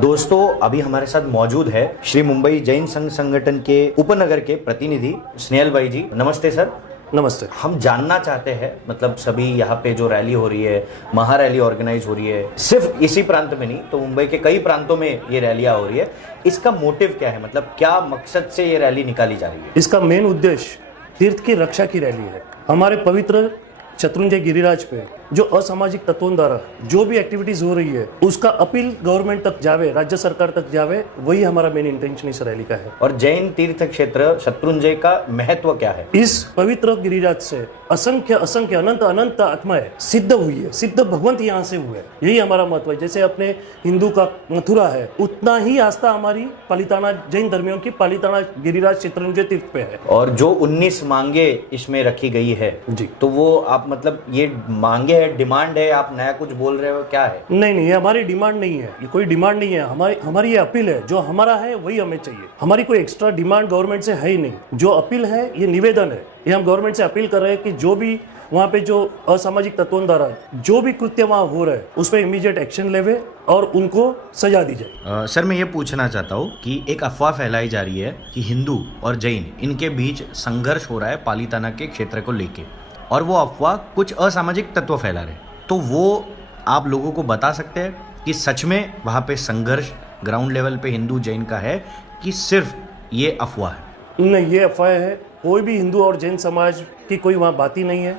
दोस्तों अभी हमारे साथ मौजूद है श्री मुंबई जैन संघ संगठन के उपनगर के प्रतिनिधि स्नेहल भाई जी। नमस्ते सर। नमस्ते। हम जानना चाहते हैं मतलब सभी यहाँ पे जो रैली हो रही है, महारैली ऑर्गेनाइज हो रही है, सिर्फ इसी प्रांत में नहीं तो मुंबई के कई प्रांतों में ये रैलियां हो रही है, इसका मोटिव क्या है? मतलब क्या मकसद से ये रैली निकाली जा रही है? इसका मेन उद्देश्य तीर्थ की रक्षा की रैली है। हमारे पवित्र शत्रुंजय गिरिराज पे जो असामाजिक तत्वों द्वारा जो भी एक्टिविटीज हो रही है उसका अपील गवर्नमेंट तक जावे, राज्य सरकार तक जावे, वही हमारा मेन इंटेंशन इस रैली का है। और जैन तीर्थ क्षेत्र शत्रुंजय का महत्व क्या है? इस पवित्र गिरिराज से असंख्य असंख्य अनंत अनंत आत्माएं सिद्ध हुई है, सिद्ध भगवंत यहाँ से हुए, यही हमारा महत्व है। जैसे अपने हिंदू का मथुरा है, उतना ही आस्था हमारी पालिताना जैन धर्मियों की पालिताना गिरिराज शत्रुंजय तीर्थ पे है। और जो 19 मांगे इसमें रखी गई है जी, तो वो आप मतलब ये मांगे है, डिमांड है, आप नया कुछ बोल रहे हो, क्या है? नहीं, ये हमारी डिमांड नहीं है, ये कोई डिमांड नहीं है। हमारी ये अपील है, जो हमारा है वही हमें चाहिए। हमारी कोई एक्स्ट्रा डिमांड गवर्नमेंट से है ही नहीं। जो अपील है ये निवेदन है, ये हम गवर्नमेंट से अपील कर रहे हैं कि जो भी वहाँ पे जो असामाजिक तत्वों द्वारा जो भी कृत्य वहाँ हो रहा है उस पर इमीडिएट एक्शन लेवे और उनको सजा दी जाए। सर मैं ये पूछना चाहता हूँ कि एक अफवाह फैलाई जा रही है कि हिंदू और जैन इनके बीच संघर्ष हो रहा है पालिताना के क्षेत्र को लेके, और वो अफवाह कुछ असामाजिक तत्व फैला रहे, तो वो आप लोगों को बता सकते हैं कि सच में वहाँ पे संघर्ष ग्राउंड लेवल पे हिंदू जैन का है कि सिर्फ ये अफवाह है? नहीं, ये अफवाह है। कोई भी हिंदू और जैन समाज की कोई वहाँ बात ही नहीं है।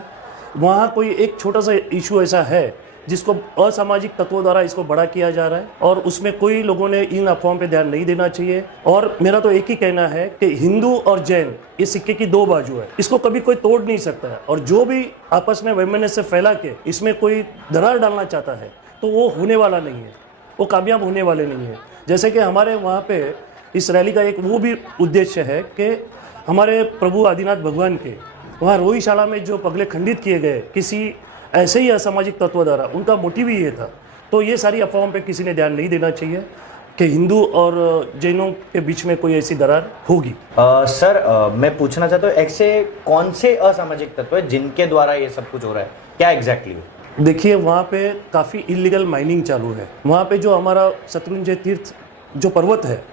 वहाँ कोई एक छोटा सा इशू ऐसा है जिसको असामाजिक तत्वों द्वारा इसको बड़ा किया जा रहा है, और उसमें कोई लोगों ने इन अफवाहों पे ध्यान नहीं देना चाहिए। और मेरा तो एक ही कहना है कि हिंदू और जैन ये सिक्के की दो बाजू है, इसको कभी कोई तोड़ नहीं सकता है। और जो भी आपस में वैमनस्य फैला के इसमें कोई दरार डालना चाहता है तो वो होने वाला नहीं है, वो कामयाब होने वाले नहीं है। जैसे कि हमारे वहाँ पे इस रैली का एक वो भी उद्देश्य है कि हमारे प्रभु आदिनाथ भगवान के वहाँ रोहिशाला में जो पगले खंडित किए गए किसी ऐसे ही असामाजिक तत्व द्वारा, उनका मोटिव ही ये था। तो ये सारी अफवाहों पे किसी ने ध्यान नहीं देना चाहिए कि हिंदू और जैनों के बीच में कोई ऐसी दरार होगी। सर मैं पूछना चाहता हूँ, ऐसे कौन से असामाजिक तत्व है जिनके द्वारा ये सब कुछ हो रहा है, क्या एग्जैक्टली? देखिए, वहाँ पे काफ़ी इलीगल माइनिंग चालू है। वहाँ पे जो हमारा शत्रुंजय तीर्थ जो पर्वत है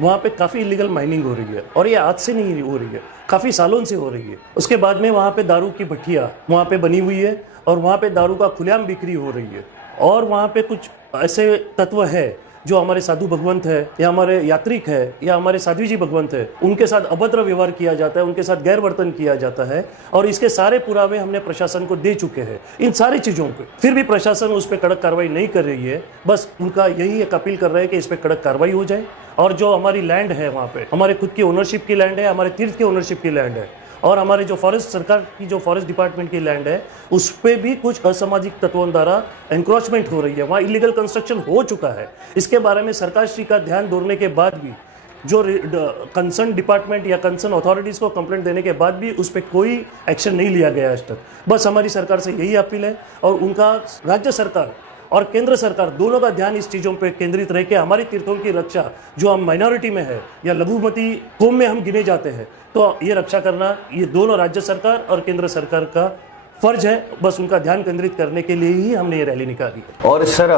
वहाँ पे काफ़ी इलीगल माइनिंग हो रही है, और ये आज से नहीं हो रही है, काफ़ी सालों से हो रही है। उसके बाद में वहाँ पे दारू की भट्टियाँ वहाँ पे बनी हुई है, और वहाँ पे दारू का खुलेआम बिक्री हो रही है। और वहाँ पे कुछ ऐसे तत्व है जो हमारे साधु भगवंत है या हमारे यात्रिक है या हमारे साध्वी जी भगवंत है, उनके साथ अभद्र व्यवहार किया जाता है, उनके साथ गैर वर्तन किया जाता है, और इसके सारे पुरावे हमने प्रशासन को दे चुके हैं इन सारी चीज़ों पे। फिर भी प्रशासन उस पर कड़क कार्रवाई नहीं कर रही है। बस उनका यही एक अपील कर रहे हैं कि इस पर कड़क कार्रवाई हो जाए, और जो हमारी लैंड है वहाँ पे हमारे खुद की ओनरशिप की लैंड है, हमारे तीर्थ की ओनरशिप की लैंड है, और हमारे जो फॉरेस्ट सरकार की जो फॉरेस्ट डिपार्टमेंट की लैंड है उस पर भी कुछ असामाजिक तत्वों द्वारा एंक्रोचमेंट हो रही है, वहाँ इलीगल कंस्ट्रक्शन हो चुका है। इसके बारे में सरकार श्री का ध्यान दौड़ने के बाद भी, जो कंसर्न डिपार्टमेंट या कंसर्न अथॉरिटीज़ को कंप्लेंट देने के बाद भी उस पर कोई एक्शन नहीं लिया गया आज तक। बस हमारी सरकार से यही अपील है, और उनका राज्य सरकार और केंद्र सरकार दोनों का ध्यान इस चीज़ों पे केंद्रित रहे कि हमारी तीर्थों की रक्षा, जो हम माइनॉरिटी में है या लघुमती कौम में हम गिने जाते हैं, तो ये रक्षा करना ये दोनों राज्य सरकार और केंद्र सरकार का फर्ज है। बस उनका ध्यान केंद्रित करने के लिए ही हमने ये रैली निकाली है। और सर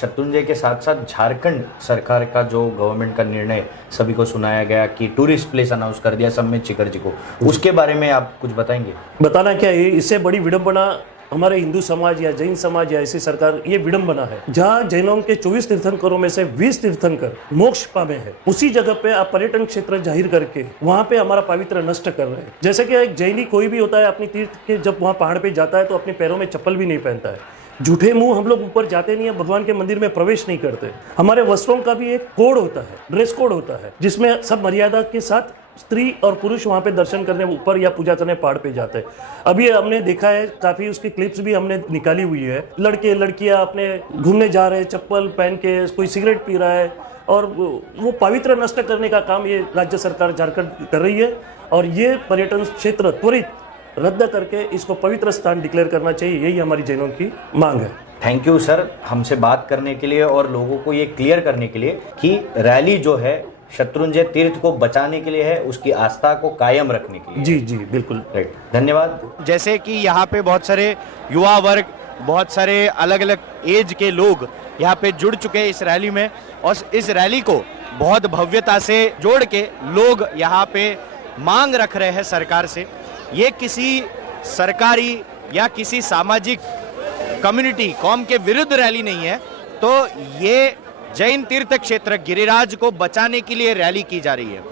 शत्रुंजय के साथ साथ झारखंड सरकार का जो गवर्नमेंट का निर्णय सभी को सुनाया गया कि टूरिस्ट प्लेस अनाउंस कर दिया सम्मेत शिखर जी को, उसके बारे में आप कुछ बताएंगे? बताना क्या है, इससे बड़ी विडंबना हमारे हिंदू समाज या जैन समाज या ऐसी सरकार, ये विडंबना है। जहाँ जैनों के 24 तीर्थंकरों में से 20 तीर्थंकर मोक्ष पावे हैं, उसी जगह पे आप पर्यटन क्षेत्र जाहिर करके वहाँ पे हमारा पवित्र नष्ट कर रहे हैं। जैसे कि एक जैनी कोई भी होता है अपनी तीर्थ के जब वहाँ पहाड़ पे जाता है तो अपने पैरों में चप्पल भी नहीं पहनता है, झूठे मुंह हम लोग ऊपर जाते नहीं है, भगवान के मंदिर में प्रवेश नहीं करते। हमारे वस्त्रों का भी एक कोड होता है, ड्रेस कोड होता है, जिसमें सब मर्यादा के साथ स्त्री और पुरुष वहाँ पे दर्शन करने ऊपर या पूजा करने पहाड़ पे जाते हैं। अभी हमने देखा है, काफ़ी उसकी क्लिप्स भी हमने निकाली हुई है। लड़के लड़कियाँ अपने घूमने जा रहे हैं चप्पल पहन के, कोई सिगरेट पी रहा है, और वो पवित्र नष्ट करने का काम ये राज्य सरकार झारखंड कर रही है। और ये पर्यटन क्षेत्र त्वरित रद्द करके इसको पवित्र स्थान डिक्लेयर करना चाहिए, यही हमारी जैनों की मांग है। थैंक यू सर हमसे बात करने के लिए और लोगों को ये क्लियर करने के लिए कि रैली जो है शत्रुंजय तीर्थ को बचाने के लिए है, उसकी आस्था को कायम रखने के लिए। जी जी बिल्कुल राइट, धन्यवाद। जैसे कि यहाँ पे बहुत सारे युवा वर्ग बहुत सारे अलग अलग एज के लोग यहाँ पे जुड़ चुके हैं इस रैली में, और इस रैली को बहुत भव्यता से जोड़ के लोग यहाँ पे मांग रख रहे हैं सरकार से। ये किसी सरकारी या किसी सामाजिक कम्युनिटी कौम के विरुद्ध रैली नहीं है, तो ये जैन तीर्थ क्षेत्र गिरिराज को बचाने के लिए रैली की जा रही है,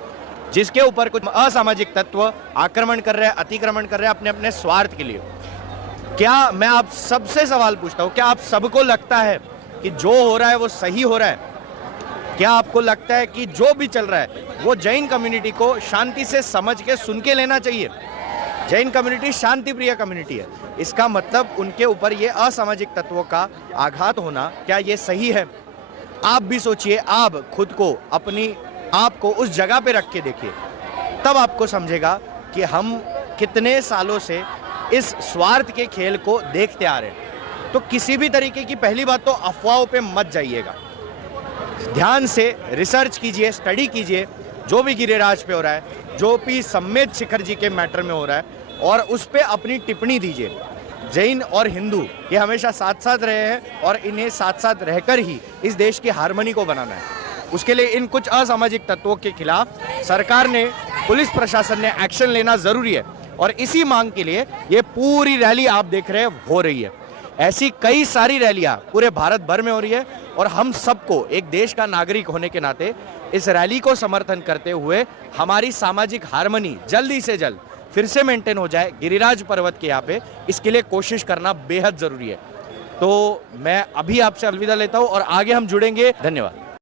जिसके ऊपर कुछ असामाजिक तत्व आक्रमण कर रहे हैं, अतिक्रमण कर रहे हैं अपने अपने स्वार्थ के लिए। क्या मैं आप सबसे सवाल पूछता हूँ, क्या आप सबको लगता है कि जो हो रहा है वो सही हो रहा है? क्या आपको लगता है कि जो भी चल रहा है वो जैन कम्युनिटी को शांति से समझ के सुन के लेना चाहिए? जैन कम्युनिटी शांति प्रिय कम्युनिटी है, इसका मतलब उनके ऊपर ये असामाजिक तत्वों का आघात होना, क्या ये सही है? आप भी सोचिए, आप खुद को अपनी आप को उस जगह पे रख के देखिए, तब आपको समझेगा कि हम कितने सालों से इस स्वार्थ के खेल को देखते आ रहे हैं। तो किसी भी तरीके की, पहली बात तो अफवाहों पे मत जाइएगा, ध्यान से रिसर्च कीजिए, स्टडी कीजिए जो भी गिरिराज पे हो रहा है, जो भी सम्मेद शिखर जी के मैटर में हो रहा है, और उस पे अपनी टिप्पणी दीजिए। जैन और हिंदू ये हमेशा साथ साथ रहे हैं और इन्हें साथ साथ रहकर ही इस देश की हार्मनी को बनाना है। उसके लिए इन कुछ असामाजिक तत्वों के खिलाफ सरकार ने, पुलिस प्रशासन ने एक्शन लेना जरूरी है, और इसी मांग के लिए ये पूरी रैली आप देख रहे हैं हो रही है। ऐसी कई सारी रैलियां पूरे भारत भर में हो रही है, और हम सबको एक देश का नागरिक होने के नाते इस रैली को समर्थन करते हुए हमारी सामाजिक हार्मनी जल्दी से जल्द फिर से मेंटेन हो जाए गिरिराज पर्वत के यहाँ पे, इसके लिए कोशिश करना बेहद जरूरी है। तो मैं अभी आपसे अलविदा लेता हूँ और आगे हम जुड़ेंगे। धन्यवाद।